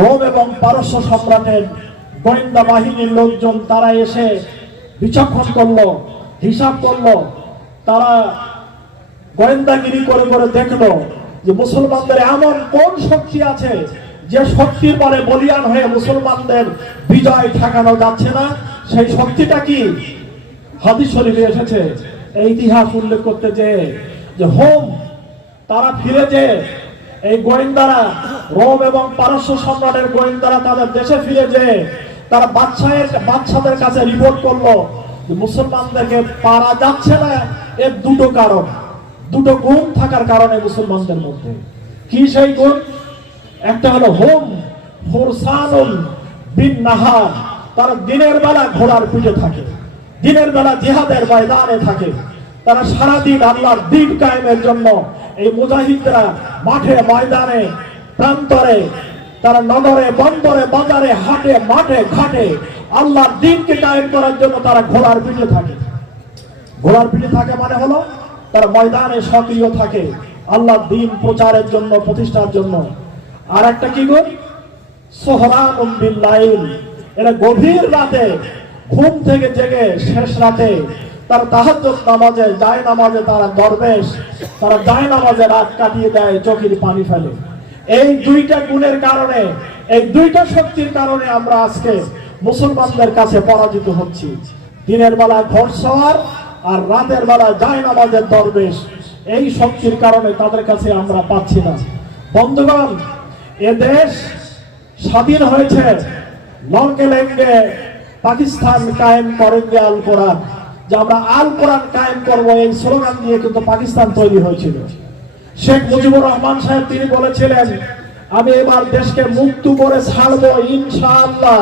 Rome এবং পারস্য সম্রাটের গোয়েন্দা বাহিনীর লোকজন তারা এসে বিচক্ষণ করলো, হিসাব করলো। তারা গোয়েন্দাগিরি করে করে দেখলো যে মুসলমানদের এমন কোন শক্তি আছে যে শক্তির বলে বলিয়ান হয়ে মুসলমানদের বিজয় ঠেকানো যাচ্ছে না। সেই শক্তিটা কি? হাদিস শরীফে এসেছে, এই ইতিহাস উল্লেখ করতে যে হোম তারা ফিরে যে এই গোয়েন্দারা, রোম এবং পারস্য সম্রাটের গোয়েন্দারা তাদের দেশে ফিরে যে তারা বাদশাদের কাছে রিপোর্ট করলো যে মুসলমানদেরকে পারা যাচ্ছে না। এর দুটো কারণ, দুটো গুণ থাকার কারণে মুসলমানদের মধ্যে। কি সেই গুণ? একটা হলো হোম ফুরসানুল বিন নাহার, তারা দিনের বেলা ঘোড়ার পিঠে থাকে, দিনের বেলা জিহাদের ময়দানে থাকে। তারা সারাদিন আল্লাহর দ্বীন কায়েমের জন্য এই মুজাহিদরা মাঠে ময়দানে প্রান্তরে, তারা নগরে বন্দরে বাজারে হাটে মাঠে ঘাটে আল্লাহর দ্বীনকে কায়েম করার জন্য তারা ঘোড়ার পিঠে থাকে। ঘোড়ার পিঠে থাকে মানে হলো তারা ময়দানে সক্রিয় থাকে আল্লাহর দ্বীন প্রচারের জন্য, প্রতিষ্ঠার জন্য। আর একটা কি গুণ? সোহরানুম বিল লাইল, এরা গভীর রাতে ঘুম থেকে জেগে শেষ রাতে তারা তাহাজ্জুদ নামাজে, যায় নামাজে তারা দরবেশ, তারা যায় নামাজে রাত কাটিয়ে দেয়, চোখের পানি ফেলে। এই দুইটা গুণের কারণে, এই দুইটা শক্তির কারণে আমরা আজকে মুসলমানদের কাছে পরাজিত হচ্ছি। দিনের বেলা ঘোড়সওয়ার আর রাতের বেলা যায় নামাজের দরবেশ, এই শক্তির কারণে তাদের কাছে আমরা পাচ্ছি না। বন্ধুগণ, এ দেশ স্বাধীন হয়েছে লঙ্কে লেঙ্গে পাকিস্তান কায়েম করেঙ্গে আল কোরআন, যে আমরা আল কোরআন কায়েম করবো, এই স্লোগান দিয়ে কিন্তু পাকিস্তান তৈরি হয়েছিল। শেখ মুজিবুর রহমান সাহেব তিনি বলেছিলেন, আমি এবার দেশকে মুক্ত করে ছাড়বো ইনশাআল্লাহ।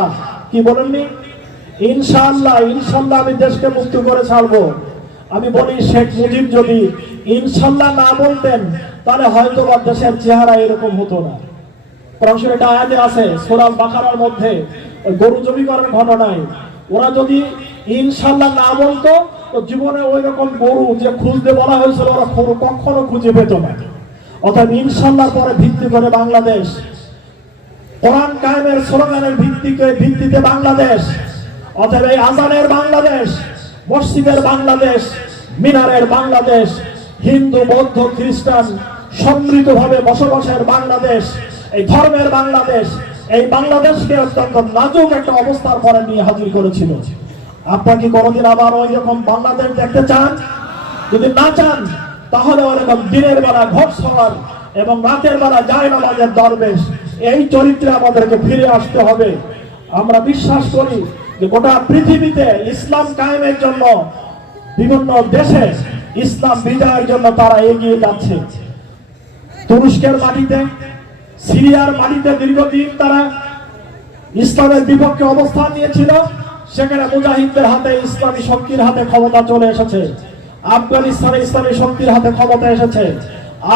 কি বলেননি? ইনশাআল্লাহ, ইনশাআল্লাহ আমি দেশকে মুক্ত করে ছাড়বো। আমি বলি, শেখ মুজিব যদি ইনশাআল্লাহ না বলতেন তাহলে হয়তো বা দেশের চেহারা এরকম হতো না। কারণ এটা আয়াতে আছে সূরা বাকারার মধ্যে, ওই গরু জবিকরণ ঘটনায় ওরা যদি ইনশাআল্লাহ না বলতো তো জীবনে ওই রকম গরু যে খুঁজতে বলা হয়েছিল ওরা কখনো খুঁজে পেত না। অর্থাৎ ইনশাআল্লাহর পরে ভিত্তি করে বাংলাদেশ, কোরআন কায়েমের স্লোগানের ভিত্তিতে বাংলাদেশ, অতএব এই আজানের বাংলাদেশ, মসজিদের বাংলাদেশ, মিনারের বাংলাদেশ, হিন্দু বৌদ্ধ খ্রিস্টান সমৃদ্ধভাবে বসবাসের বাংলাদেশ, এই ধর্মের বাংলাদেশ, এই বাংলাদেশকে অত্যন্ত নাজুক একটা অবস্থার পরে নিয়ে হাজির করেছিল। আপনারা কি কোনোদিন আবার ওই রকম বাংলাদেশ দেখতে চান? যদি না চান তাহলে ওরকম দিনের বেলা ঘোড়সওয়ার এবং রাতের বেলা যায় নামাজের দরবেশ, এই চরিত্রে আমাদেরকে ফিরে আসতে হবে। আমরা বিশ্বাস করি যে গোটা পৃথিবীতে ইসলাম কায়েমের জন্য বিভিন্ন দেশে ইসলাম বিজয়ের জন্য তারা এগিয়ে যাচ্ছে। তুরস্কের মাটিতে, সিরিয়ার মাটিতে দীর্ঘদিন তারা ইসলামের বিপক্ষে অবস্থান নিয়েছিল, সেখানে মুজাহিদদের হাতে, ইসলামী শক্তির হাতে ক্ষমতা চলে এসেছে। আফগানিস্তানে ইসলামী শক্তির হাতে ক্ষমতা এসেছে,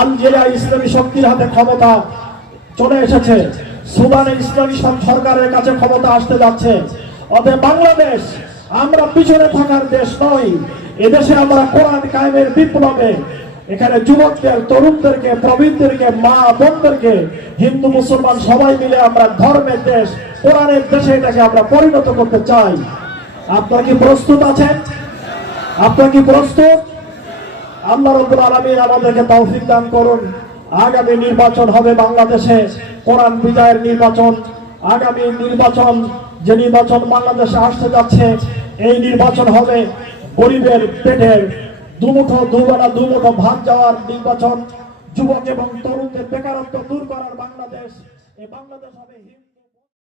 আলজেরিয়া ইসলামী শক্তির হাতে ক্ষমতা চলে এসেছে, সুদানে ইসলামী সরকারের কাছে ক্ষমতা আসতে যাচ্ছে। অতএব বাংলাদেশ আমরা পিছনে থাকার দেশ নয়, এদেশে আমরা কোরআন কায়েমের বিপ্লবে এখানে যুবকদের, তরুণদেরকে, প্রবীণদেরকে, মা বোনদেরকে, হিন্দু মুসলমান সবাই মিলে আমরা ধর্মের দেশ, কোরআনের দেশে এটাকে আমরা পরিণত করতে চাই। আপনারা কি প্রস্তুত আছেন? আপনারা কি প্রস্তুত? আল্লাহ রাব্বুল আলামিন আমাদেরকে তৌফিক দান করুন। আগামী নির্বাচন হবে বাংলাদেশে, কোরআন বিজয়ের নির্বাচন। আগামী নির্বাচন, যে নির্বাচন বাংলাদেশে আসতে যাচ্ছে, এই নির্বাচন হবে গরিবের পেটের দুমুঠো, দুবেলা দুমুঠো ভাত যাওয়ার নির্বাচন। যুবক এবং তরুণদের বেকারত্ব দূর করার বাংলাদেশ, এই বাংলাদেশ হবে